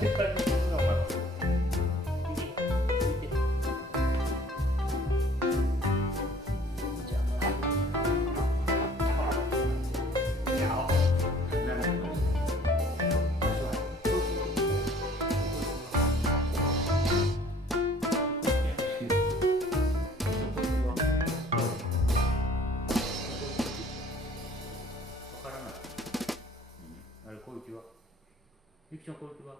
絶対にするなお前は。ゆきちゃんこんにちは。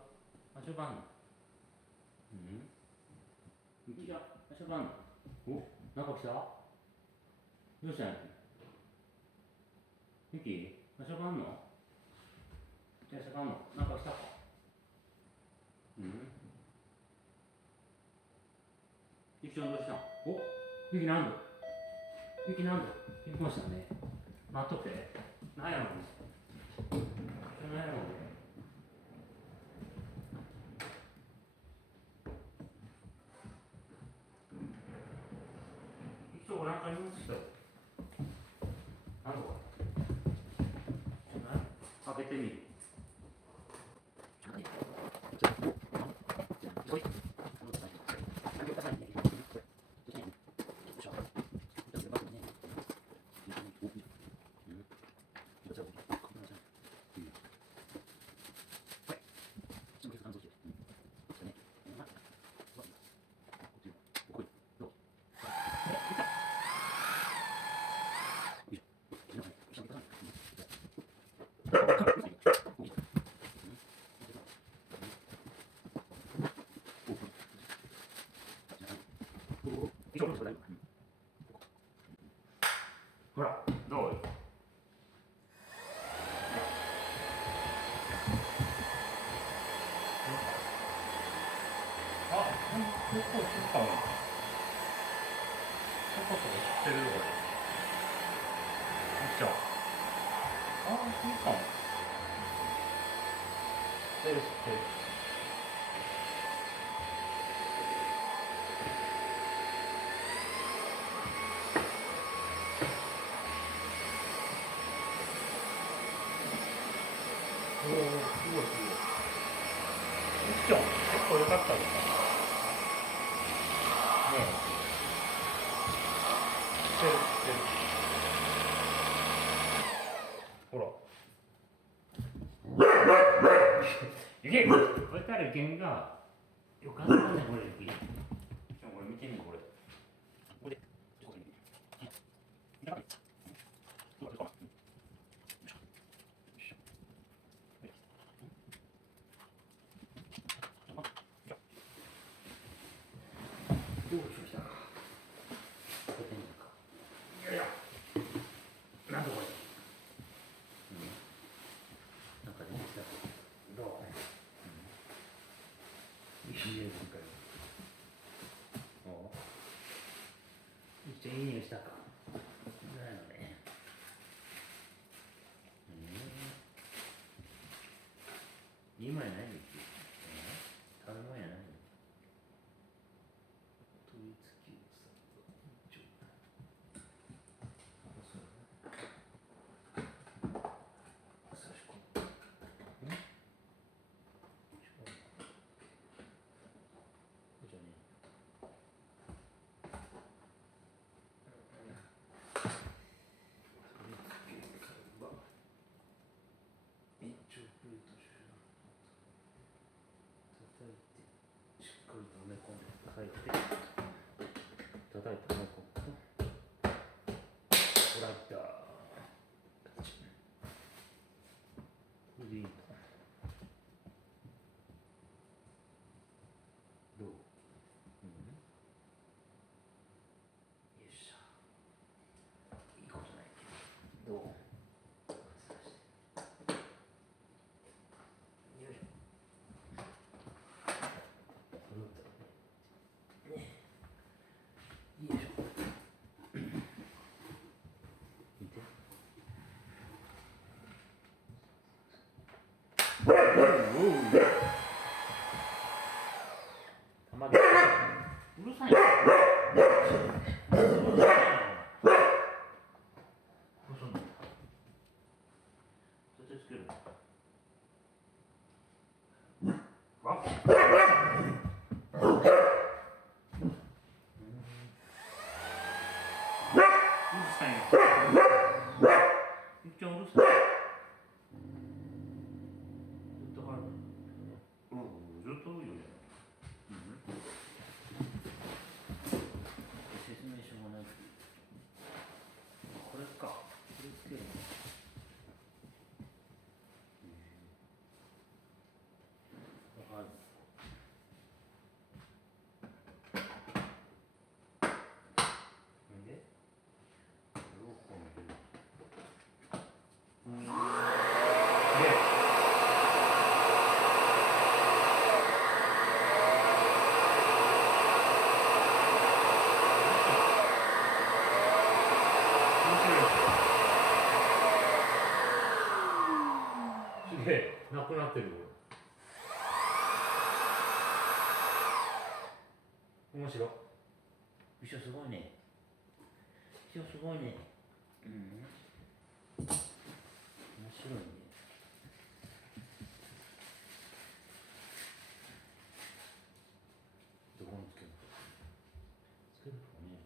あしょばんの。ゆきちゃん、あしょばんの。お、なんか来た？どうしたんや？ゆき、あしょばんの？あしょばんの。なんか来たか？ゆきちゃんどうしたん？お、ゆきなんだ？ゆきなんだ？ゆきましたね。待っとって。なんやろう？なんやろう？今日なんかありましたよ。なんだこれ。開けてみる。ほら、どう？あ、結構知ったの。ちょこちょこ知ってるよ、これ。よっしゃ。あ、いいかも。知ってる、知ってる。おお、すごいすごい。よっしゃ、結構良かったですか？ねえ。知ってる、知ってる。ほら。ゆき、これからゆきが、よかったね、これ、ゆき。これ見てみ、これ。これで、これ。どうしましたか？いやいや、なんだこれ。なんかね、どう？いい匂いするから。おう。一応いい匂いしたか。だよね。今やないよ。食べ物やないよ。統一球さんと一応。差し込む。じゃね。一応プレートしよう。叩いて、しっかりと埋め込んで、叩いて、埋め込むと、ほらいった。これでいいんだ。どう？よいしょ。いいことないけど。どう？よいしょ。よいしょ。見て。卵。うるさいな。わさいね。ゆきちゃんうるさい。ずっと払う。ずっと言うよ。説明書がない。これか。これつけるの。はい。で、これをこう見る。すげえ、なくなってるこれ。面白い。一緒すごいね。一緒すごいね。うん。面白いね。どこにつけるの？つけるとこね。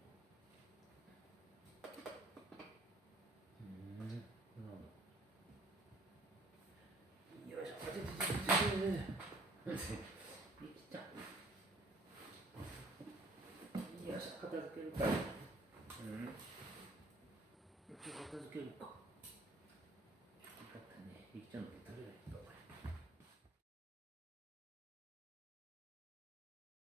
なんだ。よいしょ。できた。よし、片付けるか。片付けるか。